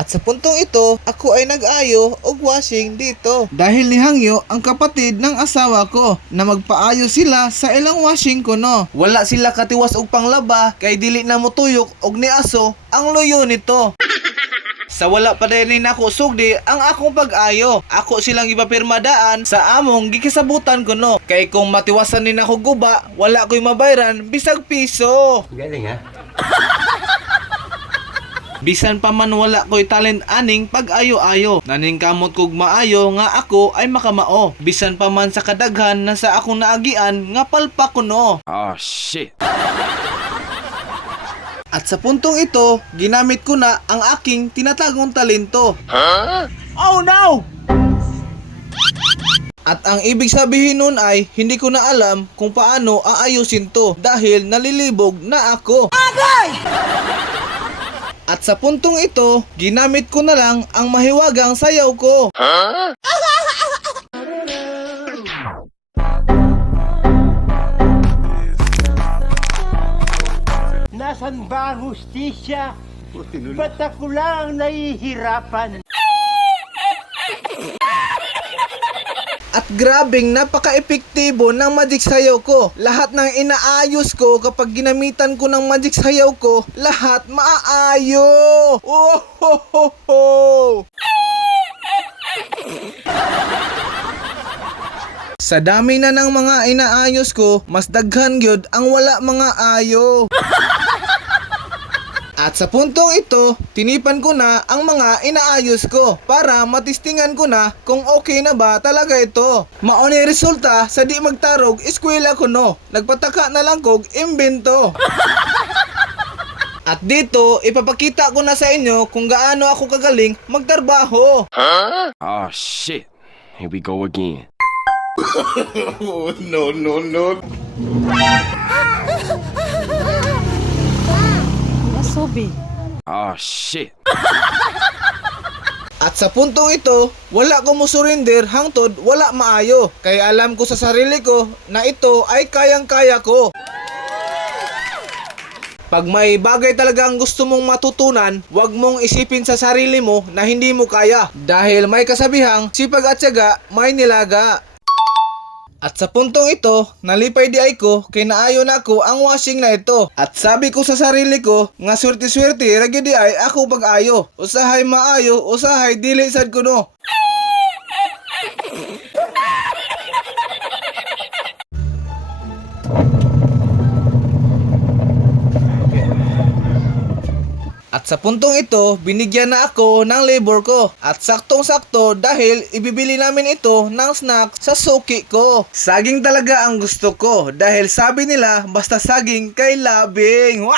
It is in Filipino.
At sa puntong ito, ako ay nag-ayo og washing dito. Dahil ni Hangyo ang kapatid ng asawa ko na magpaayo sila sa ilang washing ko no. Wala sila katiwas og panglaba kay dili na mo tuyok og ni aso ang luyo nito. Sa wala pa din nako sugdi ang akong pag-ayo. Ako silang ipapirmadaan sa among gikisabutan ko no. Kay kung matiwasan ni nako guba, wala ko'y mabayran bisag piso. Galing ha? Bisan pa man wala ko'y talent aning pag-ayo-ayo. Naningkamot kog maayo nga ako ay makamao. Bisan pa man sa kadaghan na sa akong naagian nga palpa ko no. Oh shit. At sa puntong ito, ginamit ko na ang aking tinatagong talento. Oh no! At ang ibig sabihin nun ay hindi ko na alam kung paano aayusin to dahil nalilibog na ako. At sa puntong ito, ginamit ko na lang ang mahiwagang sayaw ko. Nasaan ba ang hustisya? Ba't ako lang nahihirapan? At grabing napaka-epektibo ng magic sayaw ko. Lahat ng inaayos ko kapag ginamitan ko ng magic sayaw ko, lahat maaayo. Oh ho ho ho. Sa dami na ng mga inaayos ko, mas daghan gyud ang wala mga ayo. At sa puntong ito, tinipan ko na ang mga inaayos ko para matistingan ko na kung okay na ba talaga ito. Mao ni resulta sa di magtarog eskwela ko no. Nagpataka na lang kog imbento. At dito, ipapakita ko na sa inyo kung gaano ako kagaling magtrabaho. Oh shit. Here we go again. Sobi. Oh shit. At sa puntong ito, wala ko mo surrender hangtod wala maayo. Kaya alam ko sa sarili ko na ito ay kayang-kaya ko. Pag may bagay talaga ang gusto mong matutunan, huwag mong isipin sa sarili mo na hindi mo kaya. Dahil may kasabihang, sipag at tiyaga, may nilaga. At sa puntong ito, nalipay di ay ko kay naayo na ko ang washing na ito. At sabi ko sa sarili ko, nga swerte-swerte ragyo di ay ako pag-ayo. Usahay maayo, usahay dili sad ko no. At sa puntong ito, binigyan na ako ng labor ko. At saktong-sakto dahil ibibili namin ito ng snack sa suki ko. Saging talaga ang gusto ko dahil sabi nila basta saging kay labing.